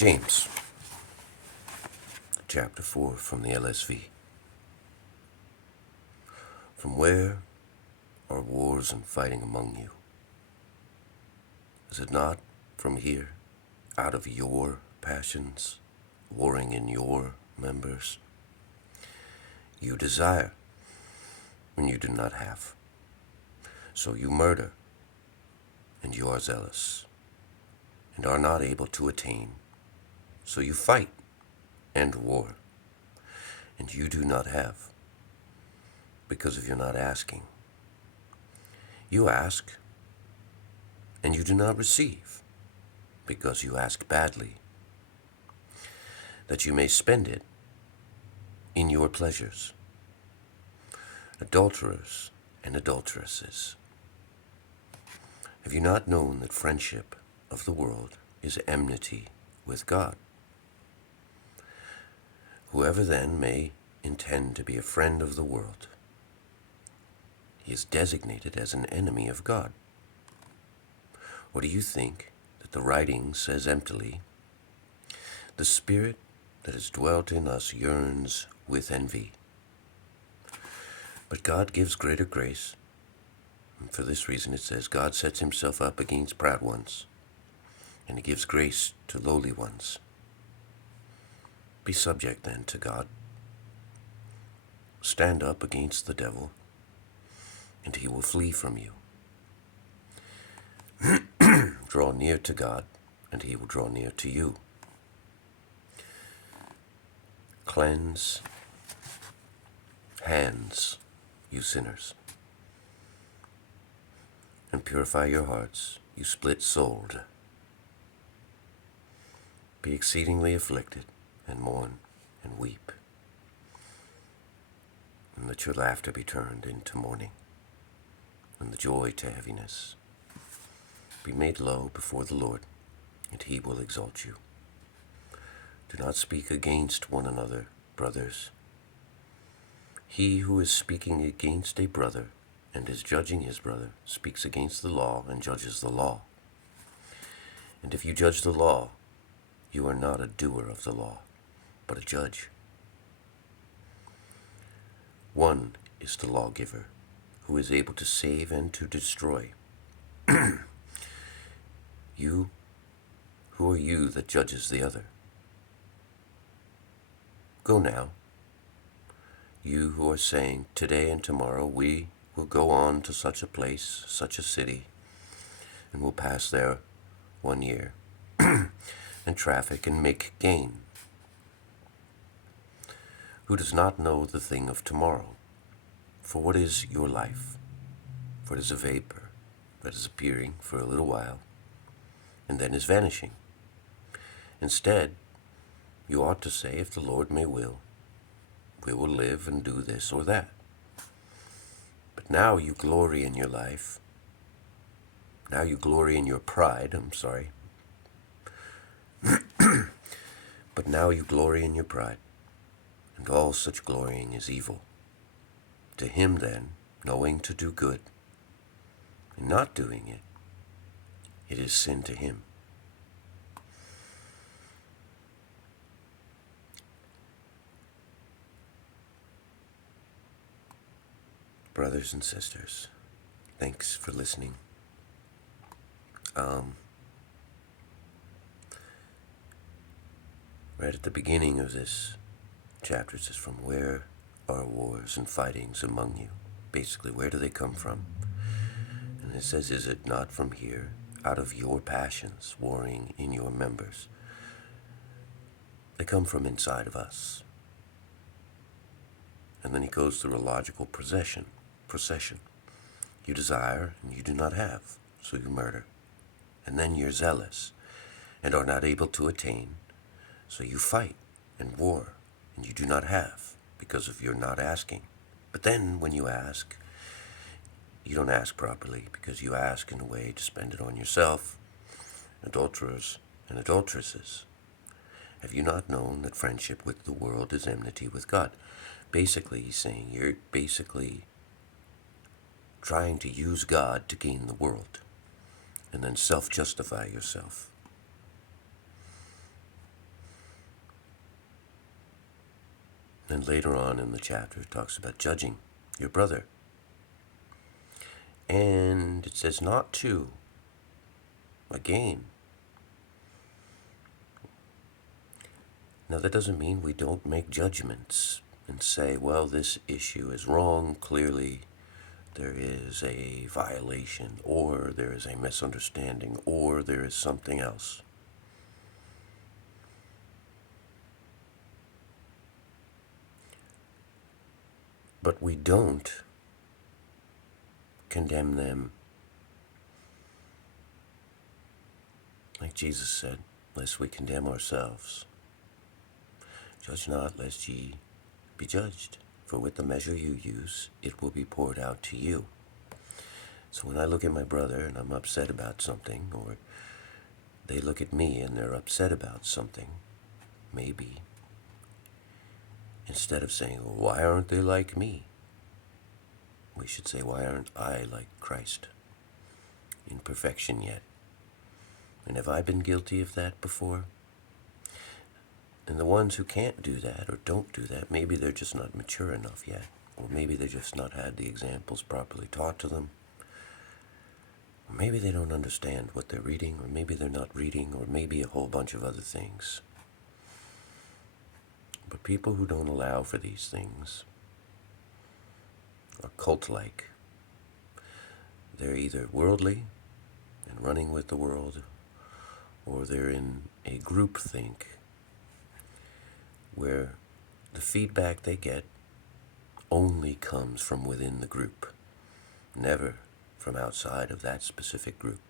James, chapter 4 from the LSV. From where are wars and fighting among you? Is it not from here, out of your passions, warring in your members? You desire when you do not have. So you murder, and you are zealous, and are not able to attain. So you fight and war, and you do not have, because of your not asking. You ask, and you do not receive, because you ask badly, that you may spend it in your pleasures. Adulterers and adulteresses, have you not known that friendship of the world is enmity with God? Whoever then may intend to be a friend of the world, he is designated as an enemy of God. Or do you think that the writing says emptily, the Spirit that has dwelt in us yearns with envy? But God gives greater grace. And for this reason it says, God sets himself up against proud ones, and he gives grace to lowly ones. Be subject then to God. Stand up against the devil, and he will flee from you. Draw near to God, and he will draw near to you. Cleanse hands, you sinners, and purify your hearts, you split-souled. Be exceedingly afflicted, and mourn, and weep, and let your laughter be turned into mourning, and the joy to heaviness. Be made low before the Lord, and he will exalt you. Do not speak against one another, brothers. He who is speaking against a brother and is judging his brother speaks against the law and judges the law. And if you judge the law, you are not a doer of the law, but a judge. One is the lawgiver, who is able to save and to destroy. Who are you that judges the other? Go now, you who are saying, today and tomorrow we will go on to such a place, such a city, and will pass there 1 year, and traffic and make gain. Who does not know the thing of tomorrow? For what is your life? For it is a vapor that is appearing for a little while, and then is vanishing. Instead, you ought to say, if the Lord may will, we will live and do this or that. But now you glory in your life. Now you glory in your pride, But now you glory in your pride, and all such glorying is evil. To him then, knowing to do good, and not doing it, it is sin to him. Brothers and sisters, thanks for listening. Right at the beginning of this chapter, it says, from where are wars and fightings among you? Basically, where do they come from? And it says, is it not from here, out of your passions, warring in your members? They come from inside of us. And then he goes through a logical procession. You desire, and you do not have, so you murder. And then you're zealous, and are not able to attain, so you fight and war, and you do not have, because of your not asking. But then when you ask, you don't ask properly, because you ask in a way to spend it on yourself. Adulterers and adulteresses, have you not known that friendship with the world is enmity with God? Basically, he's saying you're basically trying to use God to gain the world, and then self-justify yourself. And later on in the chapter, it talks about judging your brother. And it says not to. Again. Now, that doesn't mean we don't make judgments and say, well, this issue is wrong. Clearly, there is a violation, or there is a misunderstanding, or there is something else. But we don't condemn them. Like Jesus said, lest we condemn ourselves. Judge not, lest ye be judged. For with the measure you use, it will be poured out to you. So when I look at my brother and I'm upset about something, or they look at me and they're upset about something, maybe, instead of saying, well, why aren't they like me? We should say, why aren't I like Christ in perfection yet? And have I been guilty of that before? And the ones who can't do that or don't do that, maybe they're just not mature enough yet. Or maybe they just not had the examples properly taught to them. Or maybe they don't understand what they're reading, or maybe they're not reading, or maybe a whole bunch of other things. But people who don't allow for these things are cult-like. They're either worldly and running with the world, or they're in a groupthink where the feedback they get only comes from within the group, never from outside of that specific group.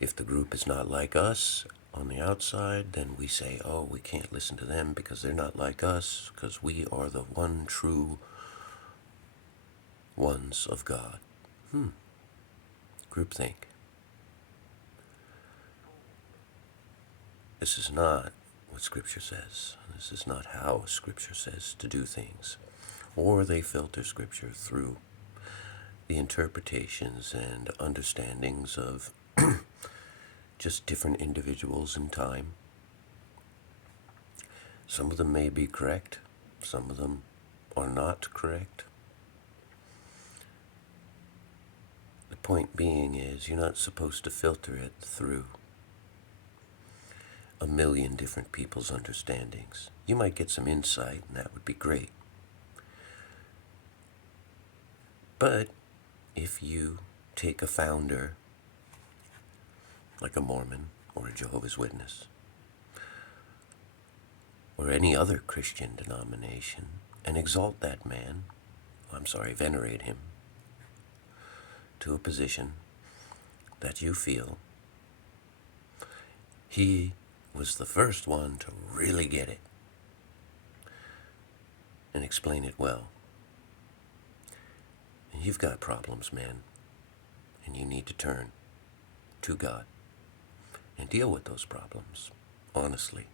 If the group is not like us on the outside, then we say, oh, we can't listen to them because they're not like us, because we are the one true ones of God. Groupthink. This is not what Scripture says. This is not how Scripture says to do things. Or they filter Scripture through the interpretations and understandings of just different individuals in time. Some of them may be correct. Some of them are not correct. The point being is you're not supposed to filter it through a million different people's understandings. You might get some insight, and that would be great. But if you take a founder, like a Mormon or a Jehovah's Witness, or any other Christian denomination, and exalt that man, venerate him, to a position that you feel he was the first one to really get it and explain it well. And you've got problems, man, and you need to turn to God and deal with those problems, honestly.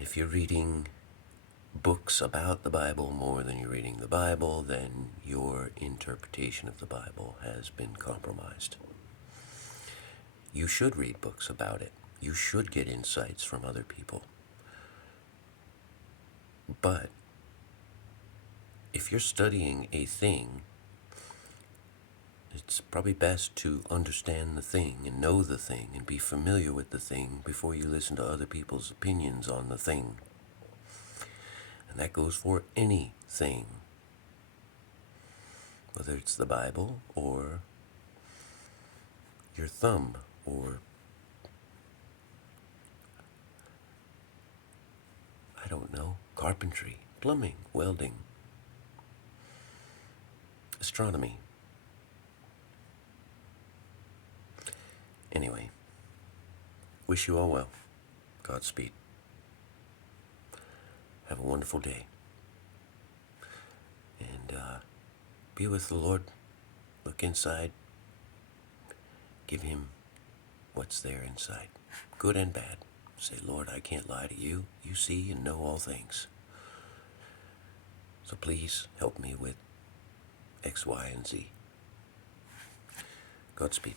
If you're reading books about the Bible more than you're reading the Bible, then your interpretation of the Bible has been compromised. You should read books about it. You should get insights from other people. But if you're studying a thing, it's probably best to understand the thing and know the thing and be familiar with the thing before you listen to other people's opinions on the thing. And that goes for anything, whether it's the Bible or your thumb or, I don't know, carpentry, plumbing, welding, astronomy. Anyway, wish you all well. Godspeed. Have a wonderful day. And be with the Lord. Look inside. Give him what's there inside, good and bad. Say, Lord, I can't lie to you. You see and know all things. So please help me with X, Y, and Z. Godspeed.